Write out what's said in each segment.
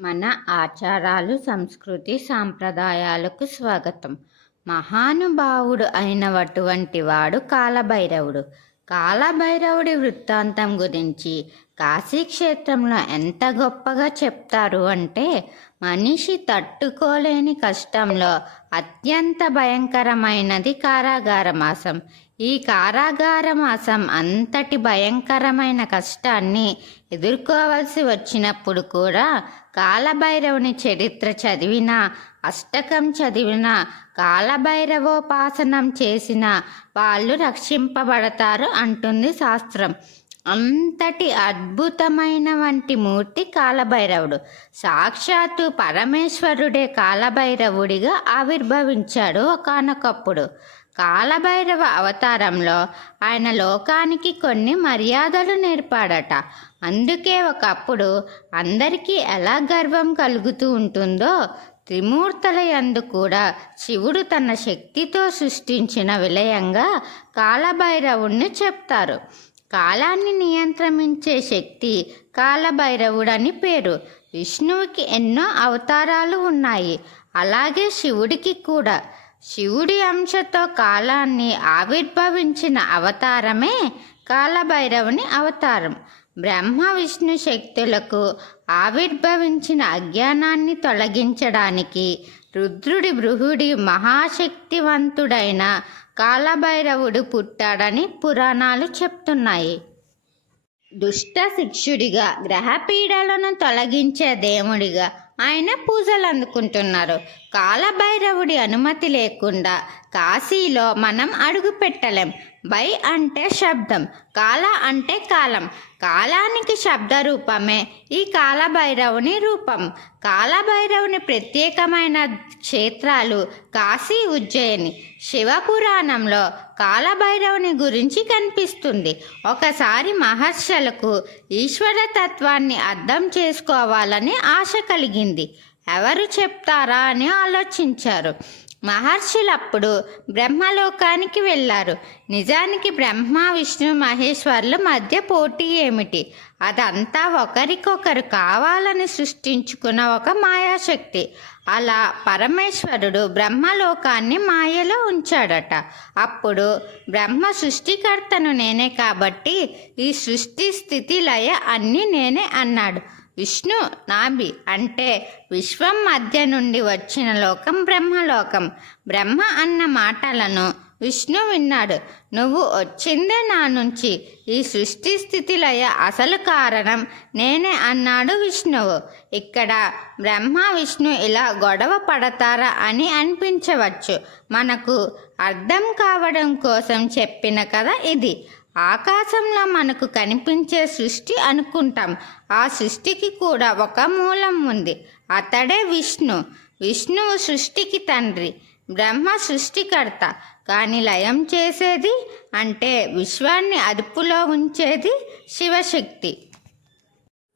మన ఆచారాలు సంస్కృతి సాంప్రదాయాలకు స్వాగతం. మహానుభావుడు అయినటువంటి వాడు కాలభైరవుడు. కాలభైరవుడి వృత్తాంతం గురించి కాశీక్షేత్రంలో ఎంత గొప్పగా చెప్తారు అంటే మనిషి తట్టుకోలేని కష్టంలో అత్యంత భయంకరమైనది కారాగార మాసం ఈ కారాగార మాసం అంతటి భయంకరమైన కష్టాన్ని ఎదుర్కోవలసి వచ్చినప్పుడు కూడా కాలభైరవుని చరిత్ర చదివిన అష్టకం చదివిన కాలభైరవోపాసనం చేసిన వాళ్ళు రక్షింపబడతారు అంటుంది శాస్త్రం. అంతటి అద్భుతమైన వంటి మూర్తి కాలభైరవుడు. సాక్షాత్తు పరమేశ్వరుడే కాలభైరవుడిగా ఆవిర్భవించాడు ఒకానొకప్పుడు. కాలభైరవ అవతారంలో ఆయన లోకానికి కొన్ని మర్యాదలు నేర్పాడట. అందుకే ఒకప్పుడు అందరికీ ఎలా గర్వం కలుగుతూ ఉంటుందో త్రిమూర్తుల యందు కూడా శివుడు తన శక్తితో సృష్టించిన విలయంగా కాలభైరవుణ్ణి చెప్తారు. కాలాన్ని నియంత్రించే శక్తి కాలభైరవుడని పేరు. విష్ణువుకి ఎన్నో అవతారాలు ఉన్నాయి. అలాగే శివుడికి కూడా. శివుడి అంశతో కాలాన్ని ఆవిర్భవించిన అవతారమే కాలభైరవుని అవతారం. బ్రహ్మ విష్ణు శక్తులకు ఆవిర్భవించిన అజ్ఞానాన్ని తొలగించడానికి రుద్రుడి బృహుడి మహాశక్తివంతుడైన కాలభైరవుడు పుట్టాడని పురాణాలు చెప్తున్నాయి. దుష్ట శిక్షుడిగా గ్రహపీడలను తొలగించే దేవుడిగా ఆయన పూజలు అందుకుంటున్నారు కాలభైరవుడి అనుమతి లేకుండా కాశీలో మనం అడుగు పెట్టలేం. బై అంటే శబ్దం కాల అంటే కాలం. కాలానికి శబ్ద రూపమే ఈ కాలభైరవుని రూపం. కాలభైరవుని ప్రత్యేకమైన క్షేత్రాలు కాశీ ఉజ్జయిని. శివపురాణంలో కాలభైరవుని గురించి కనిపిస్తుంది. ఒకసారి మహర్షులకు ఈశ్వర తత్వాన్ని అర్థం చేసుకోవాలని ఆశ కలిగింది. ఎవరు చెప్తారా అని ఆలోచించారు. మహర్షులప్పుడు బ్రహ్మలోకానికి వెళ్ళారు. నిజానికి బ్రహ్మ విష్ణు మహేశ్వర్ల మధ్య పోటీ ఏమిటి? అదంతా ఒకరికొకరు కావాలని సృష్టించుకున్న ఒక మాయాశక్తి. అలా పరమేశ్వరుడు బ్రహ్మలోకాన్ని మాయలో ఉంచాడట. అప్పుడు బ్రహ్మ సృష్టికర్తను నేనే కాబట్టి ఈ సృష్టి స్థితి లయ అన్నీ నేనే అన్నాడు. విష్ణు నాభి అంటే విశ్వం మధ్య నుండి వచ్చిన లోకం బ్రహ్మలోకం. బ్రహ్మ అన్న మాటలను విష్ణు విన్నాడు. నువ్వు వచ్చిందే నా నుంచి. ఈ సృష్టి స్థితిలయ అసలు కారణం నేనే అన్నాడు విష్ణువు. ఇక్కడ బ్రహ్మ విష్ణు ఇలా గొడవ పడతారా అని అనిపించవచ్చు. మనకు అర్థం కావడం కోసం చెప్పిన కథ ఇది. ఆకాశంలో మనకు కనిపించే సృష్టి అనుకుంటాం. ఆ సృష్టికి కూడా ఒక మూలం ఉంది. అతడే విష్ణు. విష్ణువు సృష్టికి తండ్రి. బ్రహ్మ సృష్టికర్త. కానీ లయం చేసేది అంటే విశ్వాన్ని అదుపులో ఉంచేది శివశక్తి.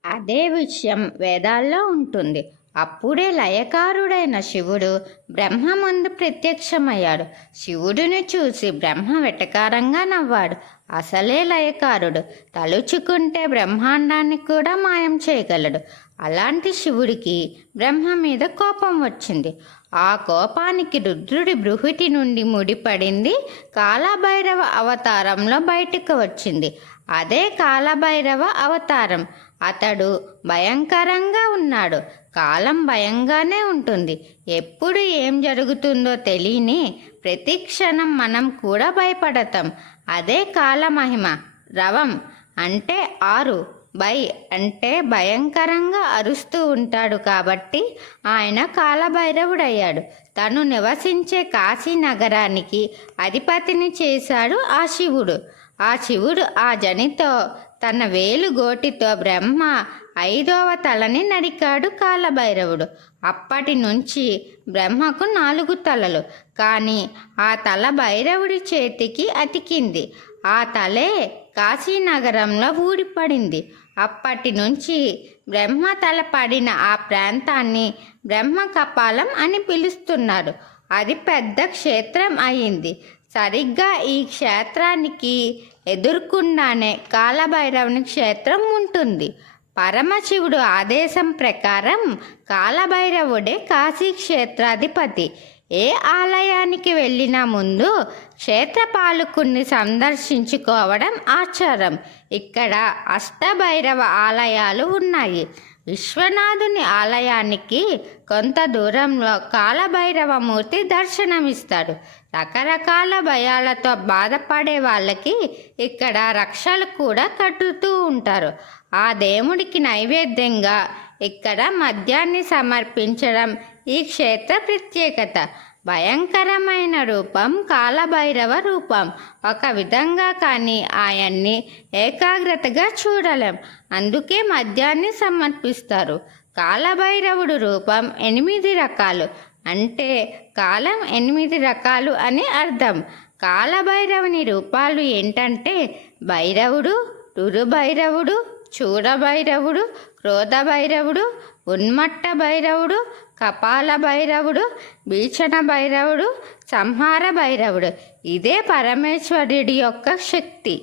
అదే విషయం వేదాల్లో ఉంటుంది. అప్పుడే లయకారుడైన శివుడు బ్రహ్మ ముందు ప్రత్యక్షమయ్యాడు. శివుడిని చూసి బ్రహ్మ వెటకారంగా నవ్వాడు. అసలే లయకారుడు. తలుచుకుంటే బ్రహ్మాండాన్ని కూడా మాయం చేయగలడు. అలాంటి శివుడికి బ్రహ్మ మీద కోపం వచ్చింది. ఆ కోపానికి రుద్రుడి బృహుటి నుండి ముడిపడింది కాలభైరవ అవతారంలో బయటకు వచ్చింది. అదే కాలభైరవ అవతారం. అతడు భయంకరంగా ఉన్నాడు. కాలం భయంగానే ఉంటుంది. ఎప్పుడు ఏం జరుగుతుందో తెలియని ప్రతి క్షణం మనం కూడా భయపడతాం. అదే కాలమహిమ రవం అంటే ఆరు. బై అంటే భయంకరంగా అరుస్తూ ఉంటాడు కాబట్టి ఆయన కాలభైరవుడయ్యాడు. తను నివసించే కాశీ నగరానికి అధిపతిని చేశాడు ఆ శివుడు. ఆ శివుడు ఆ జనితో తన వేలు గోటితో బ్రహ్మ ఐదవ తలని నరికాడు కాలభైరవుడు. అప్పటి నుంచి బ్రహ్మకు నాలుగు తలలు. కానీ ఆ తల భైరవుడి చేతికి అతికింది. ఆ తలే కాశీనగరంలో ఊడిపడింది. అప్పటి నుంచి బ్రహ్మ తల పడిన ఆ ప్రాంతాన్ని బ్రహ్మ కపాలం అని పిలుస్తున్నారు. అది పెద్ద క్షేత్రం అయింది. సరిగ్గా ఈ క్షేత్రానికి ఎదుర్కొన్నానే కాలభైరవుని క్షేత్రం ఉంటుంది. పరమశివుడు ఆదేశం ప్రకారం కాలభైరవుడే కాశీ క్షేత్రాధిపతి ఏ ఆలయానికి వెళ్ళినా ముందు క్షేత్రపాలకుణ్ణి సందర్శించుకోవడం ఆచారం. ఇక్కడ అష్టభైరవ ఆలయాలు ఉన్నాయి. విశ్వనాథుని ఆలయానికి కొంత దూరంలో కాలభైరవమూర్తి దర్శనమిస్తాడు. రకరకాల భయాలతో బాధపడే వాళ్ళకి ఇక్కడ రక్షలు కూడా కట్టుతూ ఉంటారు. ఆ దేవుడికి నైవేద్యంగా ఇక్కడ మద్యాన్ని సమర్పించడం ఈ క్షేత్ర ప్రత్యేకత. భయంకరమైన రూపం కాలభైరవ రూపం. ఒక విధంగా కానీ ఆయన్ని ఏకాగ్రతగా చూడలేం. అందుకే మద్యాన్ని సమర్పిస్తారు. కాలభైరవుడు రూపం ఎనిమిది రకాలు. అంటే కాలం ఎనిమిది రకాలు అని అర్థం. కాలభైరవుని రూపాలు ఏంటంటే భైరవుడు రురుభైరవుడు చూడభైరవుడు క్రోధ భైరవుడు ఉన్మట్ట భైరవుడు కపాల భైరవుడు భీషణ భైరవుడు సంహార భైరవుడు. ఇదే పరమేశ్వరుడి యొక్క శక్తి.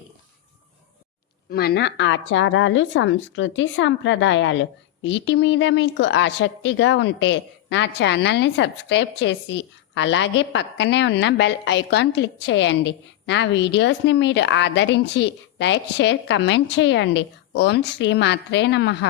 మన ఆచారాలు సంస్కృతి సంప్రదాయాలు వీటి మీద మీకు ఆసక్తిగా ఉంటే నా ఛానల్ని సబ్స్క్రైబ్ చేసి అలాగే పక్కనే ఉన్న బెల్ ఐకాన్ క్లిక్ చేయండి. నా వీడియోస్ని మీరు ఆదరించి లైక్ షేర్ కమెంట్ చేయండి. ఓం శ్రీ మాత్రే నమః.